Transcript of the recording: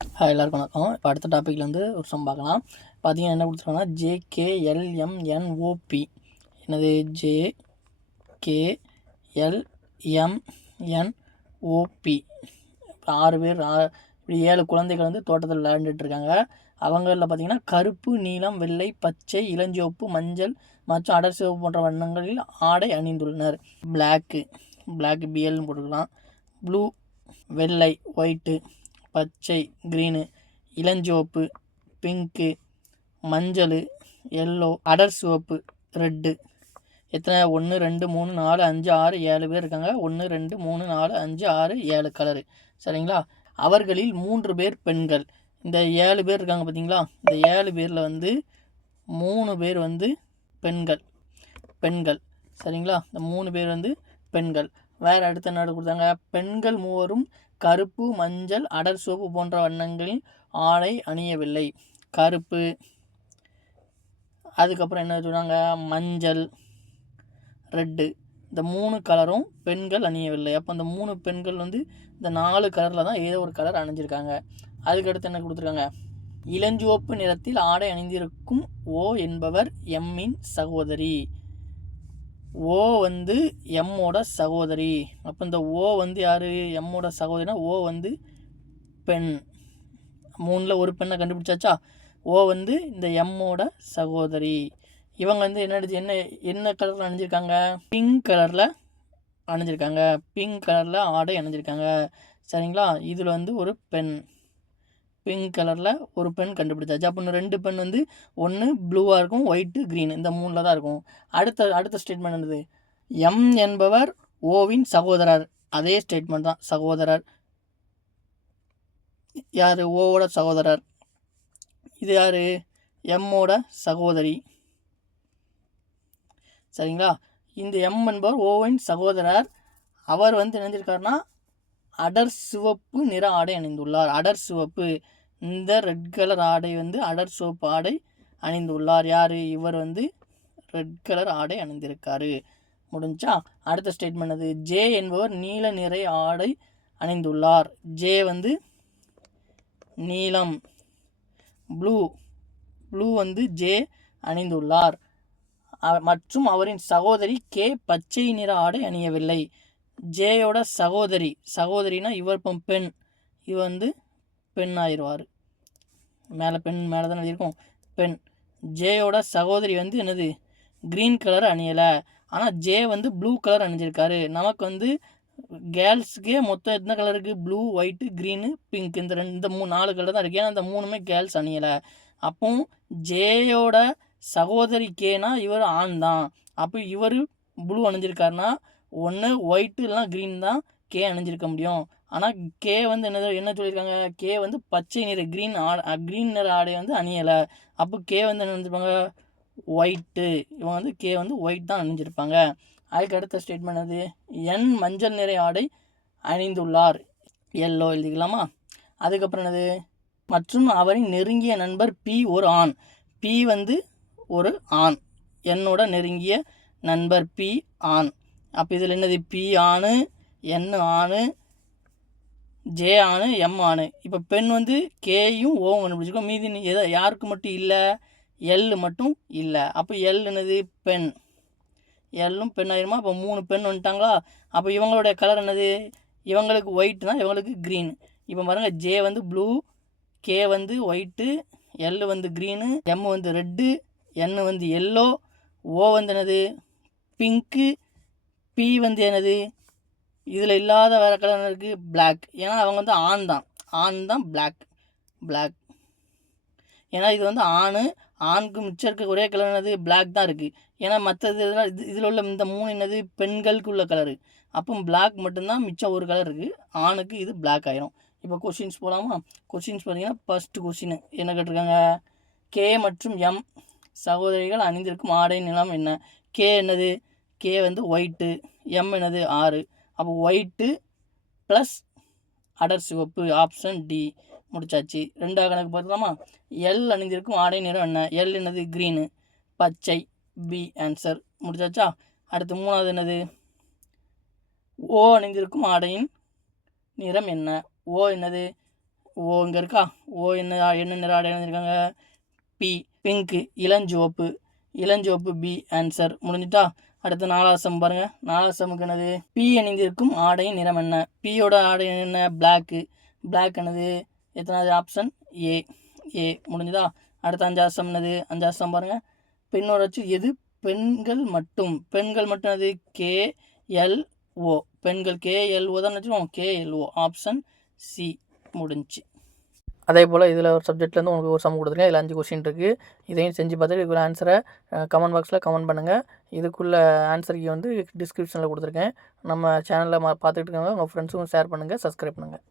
எல்லாருக்கும் வணக்கம். இப்போ அடுத்த டாப்பிக்கில் வந்து ஒரு சம் பார்க்கலாம். பார்த்தீங்கன்னா என்ன கொடுத்துருக்காங்கன்னா JKLMNOP. என்னது JKLMNOP. இப்போ 6 பேர் இப்படி 7 குழந்தைகள் வந்து தோட்டத்தில் விளையாண்டுட்டு இருக்காங்க. அவங்களில் பார்த்தீங்கன்னா கருப்பு, நீலம், வெள்ளை, பச்சை, இளஞ்சிவப்பு, மஞ்சள் மற்றும் அடர் சிவப்பு போன்ற வண்ணங்களில் ஆடை அணிந்துள்ளனர். பிளாக்கு பிஎல்னு போட்டுக்கலாம். ப்ளூ வெள்ளை, ஒயிட்டு, பச்சை க்ரீனு, இளஞ்சிவப்பு பிங்க்கு, மஞ்சள் எல்லோ, அடர் சிவப்பு ரெட்டு. எத்தனை? 1 2 3 4 5 6 7 பேர் இருக்காங்க. 1 2 3 4 5 6 7 கலரு. சரிங்களா? அவர்களில் 3 பேர் பெண்கள். இந்த 7 பேர் இருக்காங்க பார்த்தீங்களா? இந்த 7 பேரில் வந்து 3 பேர் வந்து பெண்கள். சரிங்களா? இந்த 3 பேர் வந்து பெண்கள். வேறு அடுத்த நாடு கொடுத்தாங்க. பெண்கள் மூவரும் கருப்பு, மஞ்சள், அடர் சிவப்பு போன்ற வண்ணங்களில் ஆடை அணியவில்லை. கருப்பு, அதுக்கப்புறம் என்ன சொன்னாங்க, மஞ்சள், ரெட்டு, இந்த 3 கலரும் பெண்கள் அணியவில்லை. அப்போ இந்த 3 பெண்கள் வந்து இந்த 4 கலரில் தான் ஏதோ ஒரு கலர் அணிஞ்சிருக்காங்க. அதுக்கடுத்து என்ன கொடுத்துருக்காங்க, இளஞ்சிவப்பு நிறத்தில் ஆடை அணிந்திருக்கும் ஓ என்பவர் எம்மின் சகோதரி. ஓ வந்து எம்மோட சகோதரி. அப்போ இந்த ஓ வந்து யார்? எம்மோட சகோதரினா ஓ வந்து பெண். 3ல் ஒரு பெண்ணை கண்டுபிடிச்சாச்சா? ஓ வந்து இந்த எம்மோட சகோதரி. இவங்க வந்து என்ன கலரில் அணிஞ்சிருக்காங்க? பிங்க் கலரில் அணிஞ்சிருக்காங்க. பிங்க் கலரில் ஆடை அணிஞ்சிருக்காங்க. சரிங்களா? இதில் வந்து ஒரு பெண், பிங்க் கலரில் ஒரு பெண் கண்டுபிடிச்சாச்சு. அப்போ இன்னும் 2 பெண் வந்து ஒன்று ப்ளூவாக இருக்கும், ஒயிட்டு, க்ரீன், இந்த 3ல் தான் இருக்கும். அடுத்த ஸ்டேட்மெண்ட் என்னது? எம் என்பவர் ஓவின் சகோதரர். அதே ஸ்டேட்மெண்ட் தான், சகோதரர். யார்? ஓவோட சகோதரர். இது யார்? எம்மோட சகோதரி. சரிங்களா? இந்த எம் என்பவர் ஓவின் சகோதரர். அவர் வந்து நினைஞ்சிருக்காருன்னா அடர் சிவப்பு நிற ஆடை அணிந்துள்ளார். அடர் சிவப்பு, இந்த ரெட் கலர் ஆடை வந்து அடர் சிவப்பு ஆடை அணிந்துள்ளார். யார்? இவர் வந்து ரெட் கலர் ஆடை அணிந்திருக்காரு. முடிஞ்சா? அடுத்த ஸ்டேட்மெண்ட் அது, ஜே என்பவர் நீல நிற ஆடை அணிந்துள்ளார். ஜே வந்து நீலம். ப்ளூ வந்து ஜே அணிந்துள்ளார். மற்றும் அவரின் சகோதரி கே பச்சை நிற ஆடை அணியவில்லை. ஜேயோட சகோதரினா இவர் பெண். இவர் வந்து பெண் ஆயிடுவார். பெண் மேலே தானே இருக்கும், பெண். ஜேயோட சகோதரி வந்து என்னது? க்ரீன் கலர் அணியலை. ஆனால் ஜே வந்து ப்ளூ கலர் அணிஞ்சிருக்காரு. நமக்கு வந்து கேர்ள்ஸுக்கே மொத்தம் எத்தனை கலர் இருக்குது? Blue, white, green, pink. இந்த 4 கலர் தான் இருக்குது. ஏன்னா இந்த 3மே கேர்ள்ஸ் அணியலை. அப்போ ஜேயோட சகோதரி கேனா இவர் ஆண் தான். அப்போ இவர் ப்ளூ அணிஞ்சிருக்காருன்னா ஒன்று ஒயிட்டு இல்லைனா க்ரீன் தான் கே அணிஞ்சிருக்க முடியும். ஆனால் கே வந்து என்ன சொல்லியிருக்காங்க? கே வந்து பச்சை நிற க்ரீன் நிற ஆடை வந்து அணியலை. அப்போ கே வந்து என்ன அணிஞ்சிருப்பாங்க? ஒயிட்டு. இவங்க வந்து கே வந்து ஒயிட் தான் அணிஞ்சிருப்பாங்க. அதுக்கு அடுத்த ஸ்டேட்மெண்ட் அது, என் மஞ்சள் நிற ஆடை அணிந்துள்ளார். எல்லோ எழுதிக்கலாமா? அதுக்கப்புறம் என்னது? மற்றும் அவரின் நெருங்கிய நண்பர் பி ஒரு ஆண். பி வந்து ஒரு ஆண். என்னோட நெருங்கிய நண்பர் பி ஆண். அப்போ இதில் என்னது? பி ஆணு, என் ஆணு, ஜே ஆணு, எம் ஆணு. இப்போ பெண் வந்து கேயும் ஓவும் கண்டுபிடிச்சிருக்கோம். மீதி யாருக்கு மட்டும் இல்லை? எல் மட்டும் இல்லை. அப்போ எல் என்னது? பெண். எல்லும் பெண் ஆயிருமா? அப்போ 3 பெண் வந்துட்டாங்களா? அப்போ இவங்களுடைய கலர் என்னது? இவங்களுக்கு ஒயிட்னா இவங்களுக்கு க்ரீன். இப்போ பாருங்கள், ஜே வந்து ப்ளூ, கே வந்து ஒயிட்டு, எல் வந்து க்ரீனு, எம் வந்து ரெட்டு, என் வந்து எல்லோ, ஓ வந்து என்னது? பிங்க்கு, பி வந்து என்னது? இதில் இல்லாத வேறு கலர் இருக்குது? பிளாக். ஏன்னா அவங்க வந்து ஆண் தான் பிளாக். ஏன்னா இது வந்து ஆணுக்கு மிச்சம் இருக்க ஒரே கலர் என்னது? பிளாக் தான் இருக்குது. ஏன்னா மற்றது இதெல்லாம் இதில் உள்ள இந்த 3 என்னது? பெண்களுக்கு உள்ள கலரு. அப்போ பிளாக் மட்டும்தான் மிச்சம் ஒரு கலர் இருக்குது. ஆணுக்கு இது பிளாக் ஆயிரும். இப்போ கொஷின்ஸ் போகலாமா? கொஷின்ஸ் பார்த்தீங்கன்னா, ஃபஸ்ட்டு கொஷின் என்ன கேட்டிருக்காங்க? கே மற்றும் எம் சகோதரிகள் அணிந்திருக்கும் ஆடை நிறம் என்ன? கே என்னது? கே வந்து ஒயிட்டு, எம் என்னது? 6. அப்போ ஒயிட்டு ப்ளஸ் அடர் சிவப்பு, ஆப்ஷன் டி. முடிச்சாச்சு. 2வது கணக்கு பார்த்துக்கலாமா? எல் அணிந்திருக்கும் ஆடை நிறம் என்ன? எல் என்னது? க்ரீனு, பச்சை, பி ஆன்சர். முடிச்சாச்சா? அடுத்து 3வது என்னது? ஓ அணிந்திருக்கும் ஆடையின் நிறம் என்ன? ஓ என்னது? ஓ இங்கே இருக்கா. ஓ என்ன நிற ஆடை அணிஞ்சிருக்காங்க? பி பிங்க்கு, இளஞ்சிவப்பு. இளஞ்சிவப்பு பி ஆன்சர். முடிஞ்சிட்டா. அடுத்து 4வது சம் பாருங்கள். 4வது சம்முக்கு என்னது? பி அணிந்திருக்கும் ஆடையின் நிறம் என்ன? பியோட ஆடை என்ன? பிளாக்கு. பிளாக் என்னது? எத்தனாவது ஆப்ஷன்? ஏ. ஏ. முடிஞ்சுதா. அடுத்த 5வது சம் என்னது? 5வது சம் பாருங்கள். பெண்ணோட அச்சு எது? பெண்கள் மட்டும். பெண்கள் மட்டும் அது KLO. பெண்கள் KLO தான் வச்சுக்கோங்க. KLO option C. முடிஞ்சு. அதே போல் இதில் ஒரு சப்ஜெக்ட்லேருந்து உங்களுக்கு ஒரு சம் கொடுத்துருக்கேன். இதில் 5 கொஸ்டின் இருக்குது. இதையும் செஞ்சு பார்த்துட்டு இதுக்குள்ள ஆன்சரை கமெண்ட் பாக்ஸில் கமெண்ட் பண்ணுங்கள். இதுக்குள்ள ஆன்சருக்கு வந்து டிஸ்கிரிப்ஷனில் கொடுத்துருக்கேன். நம்ம சேனலில் பார்த்துக்கிட்டு இருக்கவங்க உங்கள் ஃப்ரெண்ட்ஸுக்கும் ஷேர் பண்ணுங்கள், சப்ஸ்கிரைப் பண்ணுங்கள்.